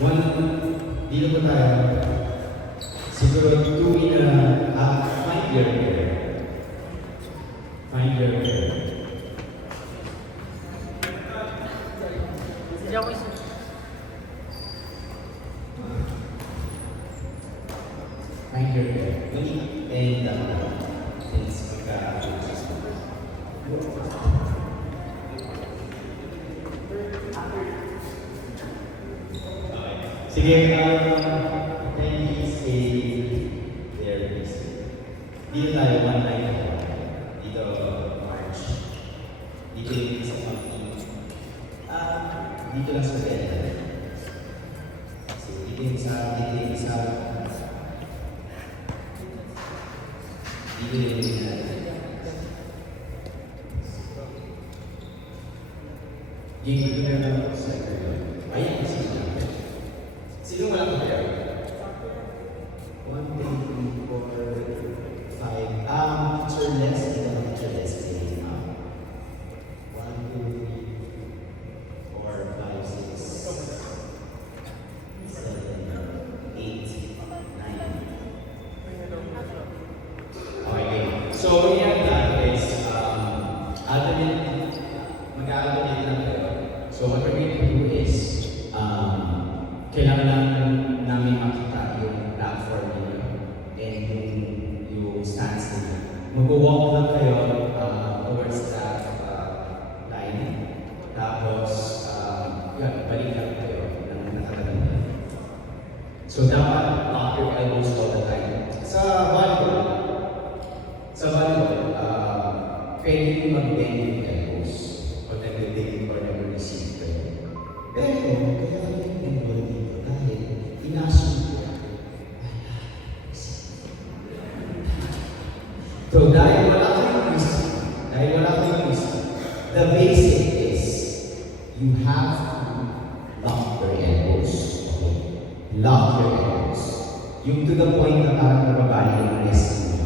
Dito po tayo. Siguro 2 in a find your pair. Find your pair. Find your pair. And since sige, please stay there, please. Dito tayo, one line. Dito, March. Dito yung isa pang dito lang sa beda. Dito yung isa, dito yung isa. Dito yung isa. Dito na lang sa ayan, sige. Sino wala ko kaya? 1, 2, 3, 4, 5. Picture less, picture less. 1, 2, 3, 4, 5, 6, 7, 8, 9. Okay. So, yan guys. Mag-alternate lang kayo. So, what we're going to do is, kailangan lang namin makita yung platform nila and yung stance nila. Mag-walk lang kayo towards that line. Tapos, balik lang kayo ng nakatagal. So, dapat lock your elbows all the time. Sa volleyball, pwede yung mag-bend yung elbows pag nag-take or nag-receive kayo. Pero, kaya so, dahil wala kayong risk, the basic is you have to lock your elbows. Okay? Lock your elbows. Yung to the point na parang nababali yung wrist mo.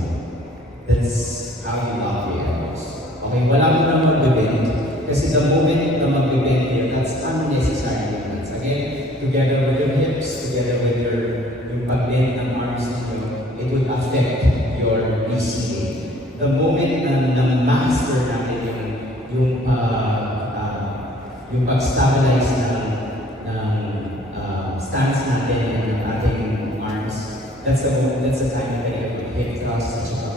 That's how you lock your elbows. Okay? Wala mo nang mag-bend. Kasi the moment na mag-bend here, that's unnecessary movements. Again, together with your hips, together with your pag-bend ng arms nyo, it would affect your receiving. The moment na master natin yung pag-stabilize ng stance natin ng ating arms, that's the time na tayo hip thrust at saka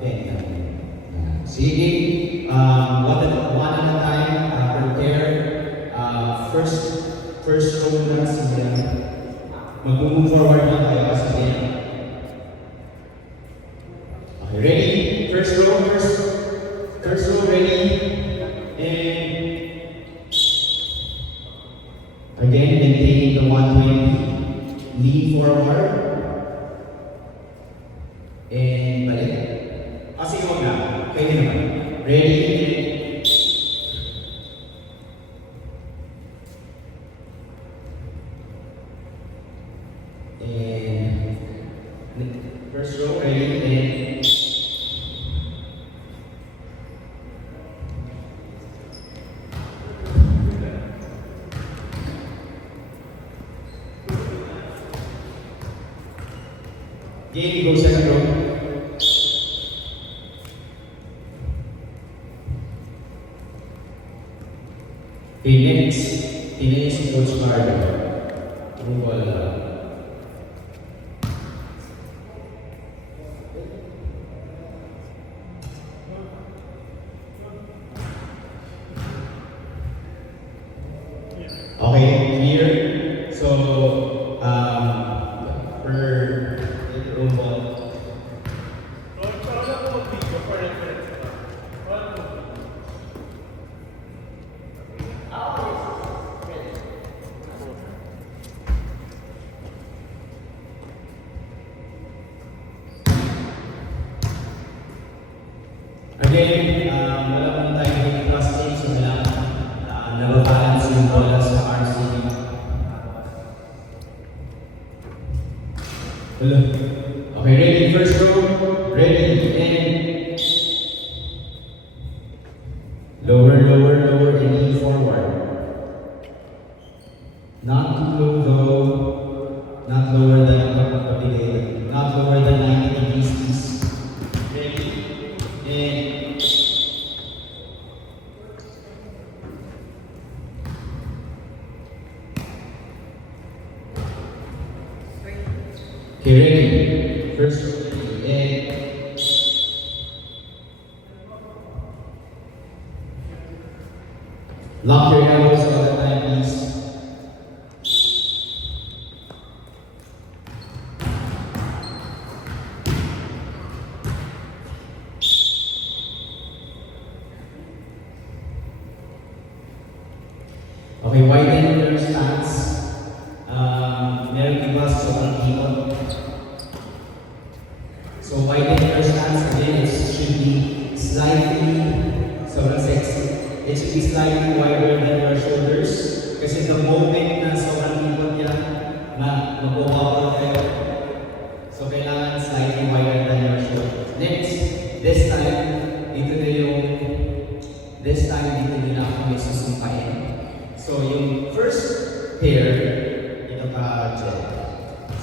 bend natin. Sige, one at a time, prepare. First row na sige. Mag-move forward na tayo kasi din. Okay, ready? First row, ready? And again, maintaining the 120. Lean forward. And balik. Sige, huwag na. Pwede naman. Ready? First row, ready, and game, go second row. Okay, next si Coach Carlo. Move on. Okay, clear. So, per room ball. Again, wala pong tayo hindi cross-change, so kailangan nababalance yung bola sa RC. Okay, ready? First row, ready, and lower, and lean forward. Not too low though. Not lower than not lower than 90 degrees, please. Ready? And okay, ready? First, and lock your elbows all the time, please. Okay, widen your stance. Meron iba sobrang hikot. So widen your stance again. It should be slightly sobrang sexy. It should be slightly wider than your shoulders. Kasi the moment na sobrang hikot yan, mag-wobble kayo. So kailangan slightly wider than your shoulders. Next, this time, dito nila ako may susumpain. So yung first pair, ito ka jet.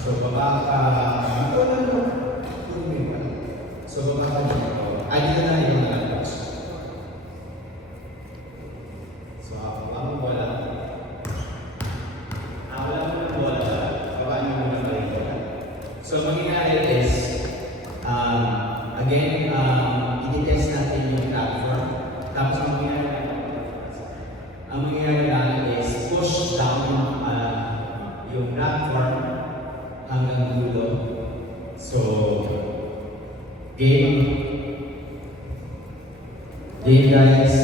So baba ka, so baba ka dito. Ay, dito na yung nalabas. So ako wala. Ako lang muna wala. Baba niyo muna ba ito. So mangyayari is, again, i-test natin yung platform. Tapos ang mangyayari lang is push down yung platform hanggang dulo. So, game guys.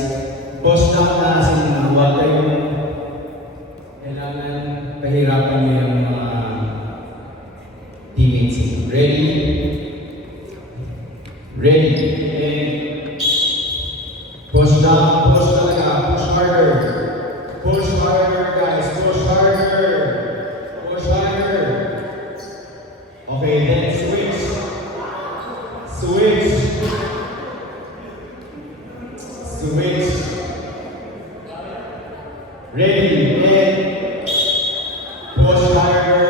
Push down na sa huwag kayong kailangan pahirapan nyo yung mga teammates. Ready? Ready. And push down, push talaga, push harder. Push harder, guys. Push harder. Push harder. Okay, then switch. Switch. Switch. Ready, and push harder.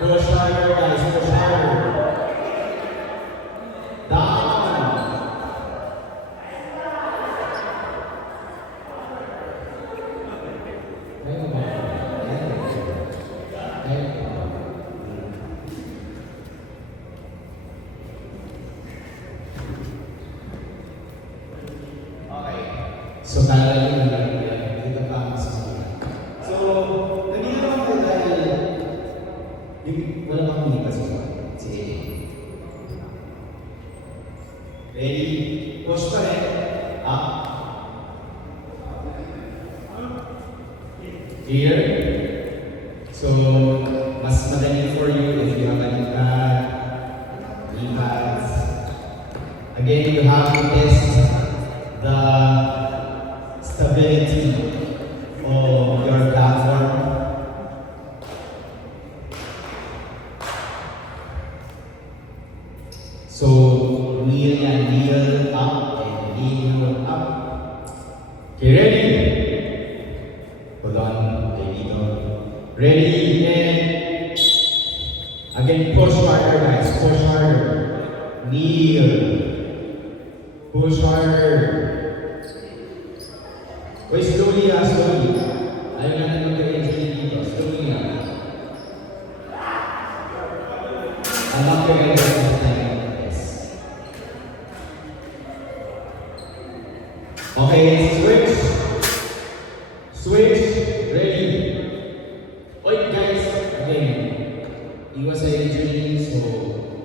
Push harder, guys. Push harder. Down. So, talagang dito ka sa mga. So, nandito naman ko dahil wala kang hindi kasi sige. Ready? Push pa rin. Up. Here. So, mas madali for you if you have a knee-pad, knee-pads. Again, you have to test the stability of your platform. So, kneel and kneel up and kneel up. Okay, ready? Hold on, okay, dito. Ready, and again, push harder, guys, push harder. Kneel. Push harder. Wait, slowly slowly. Ayaw natin mag-enjoy dito. Slowly Unlock your elbows this time. Yes. Okay, switch. Switch. Ready. Oy, guys. Again. Iwas sa injury, so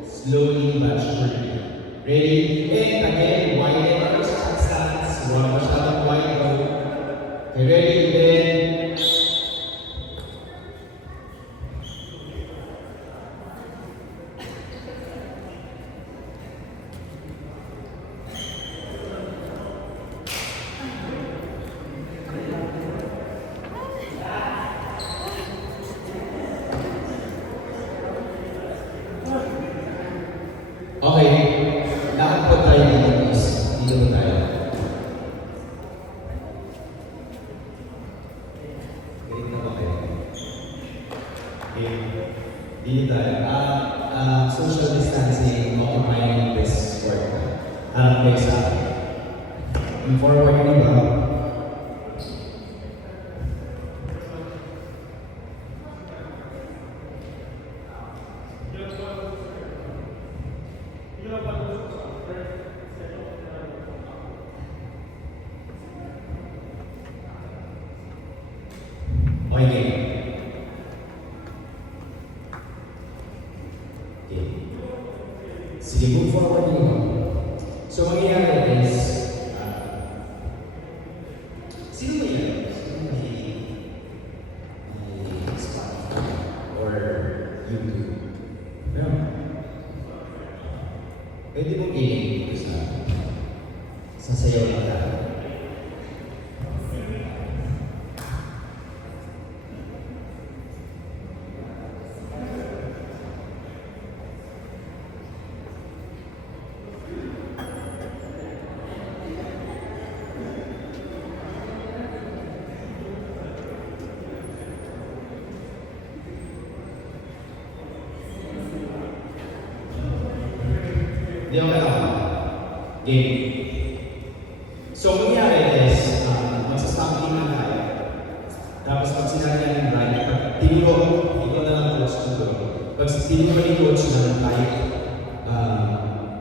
slowly but surely. Ready? And again, widen your stance. Huwag masyadong wide though. Ready, then okay, lahat po tayo dito. Dito tayo. Social distancing, occupying this work. Harap kayo sa akin. Yung forward nyo ba? Okay. Okay. Sige, move forward nyo. So, mangyayari is, sino ba yan? Sino may Spotify or YouTube? No? Pwede mong i-link dito sa sayaw na tayo. Di ba ka game? So, mangyari is, magsasabi na tayo. Tapos pag sinabi natin right, pag tinuro, ikaw na lang coach tuturo. Pag tinuro ni coach ng right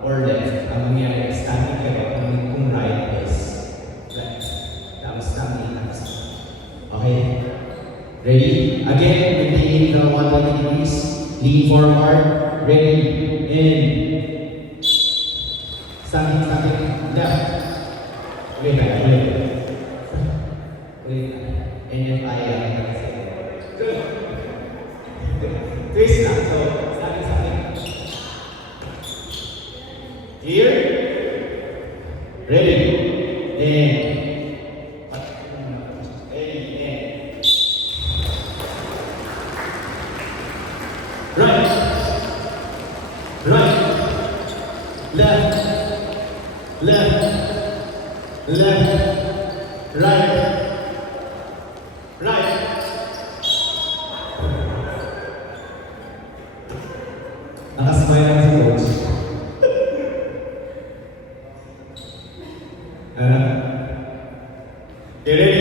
or left, ang mangyari is standing kayo, kung right is left. Tapos standing tapos. Okay? Ready? Again, maintain the 120 degrees. Lean forward. Ready? In. Standing, left. Wait. And then good. Twist na. So, standing. Here. Ready. And. Right. Left, right. Nakasmile lang si coach. Okay, ready?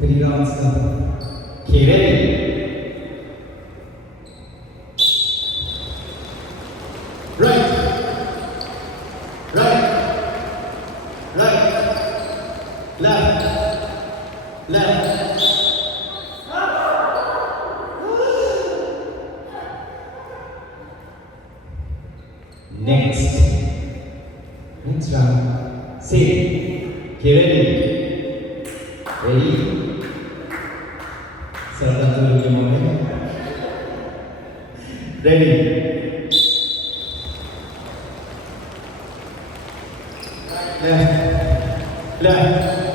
3 rounds na. Okay, ready? Right. Left. Next round. Same. Okay, ready? Sarap na tulog yung mga. Ready? Left.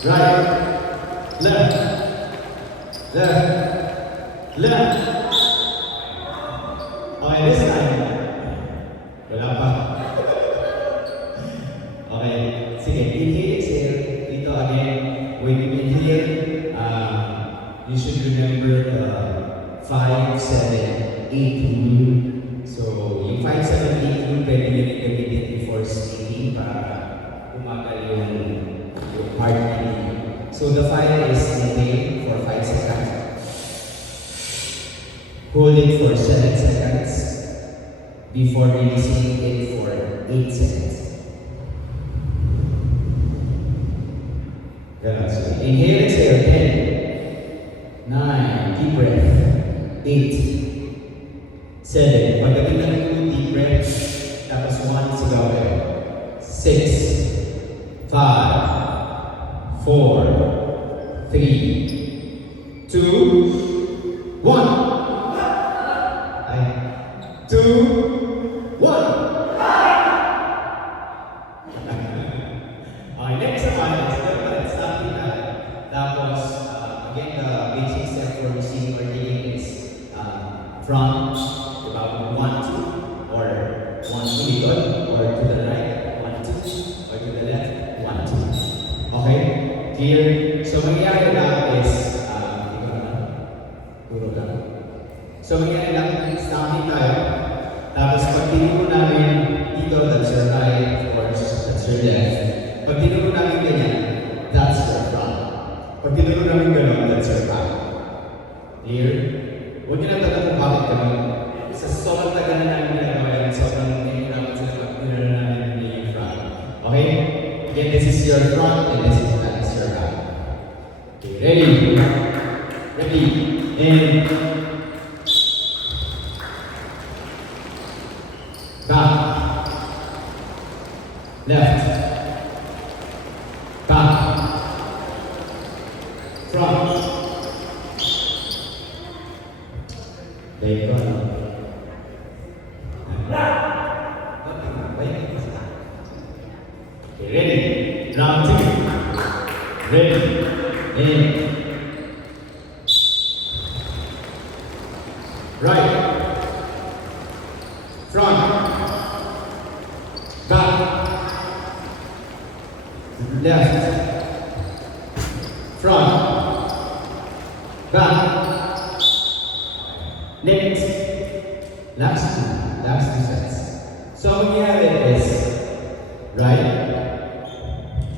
Right. Left. Okay, this time. Wala pa. Okay. Sige, inhale, exhale. Dito again. When you inhale, you should remember the 5, 7, 8 rule. So, yung 5, 7, 8 rule, pwede nyo gamitin before sleeping para umagal yung heartbeat. So the 5 is inhale for 5 seconds. Hold it for 7 seconds before releasing it for 8 seconds. So inhale, exhale, 10, 9, deep breath, 8, 7. Pagdating ng 2, deep breath, tapos 1, sigaw kayo. 6, 5, 4, 3, 2, 1. 2, 1. Okay, next naman, let's start with that. Tapos, again, the basic step for receiving or taking is from about 1, 2, or 1, 2 likod, or to the right, 1, 2, or to the left, 1, 2. Okay? Clear? So, mangyayari na is, Again, this is your front and that is your back. Okay, ready? Ready? And back. Left. Back. Front. There you go. Okay, ready? Round two. Ready? And right. Front. Back. Left. Front. Back. Next. Last two sets. So we have it is right,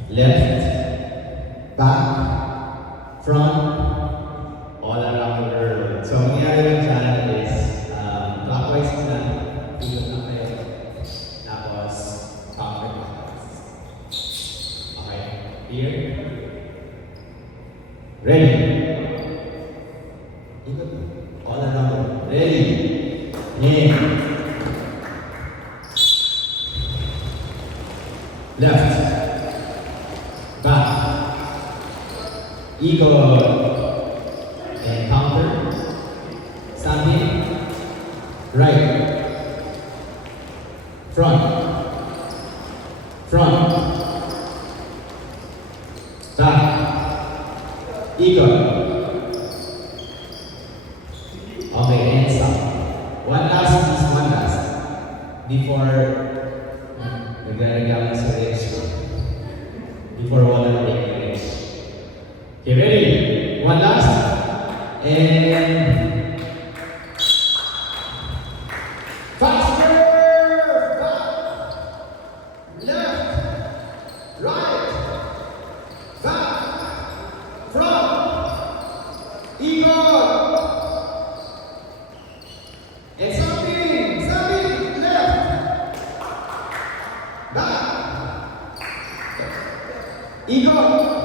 left, back, front, all around the world. So we have it dyan is clockwise na, ikot na kayo, tapos counterclockwise. Okay, here, ready, ikot na, all around the world. Ready, in, left, back, eagle, and counter, standing, right, front, back, eagle. Okay, and stop. One last, before naglalagyan sa race. Before water break the race. Okay, ready? One last. And faster! Back! Left! Right! Back! Front! Eagle! And something! Left! Back! Eagle!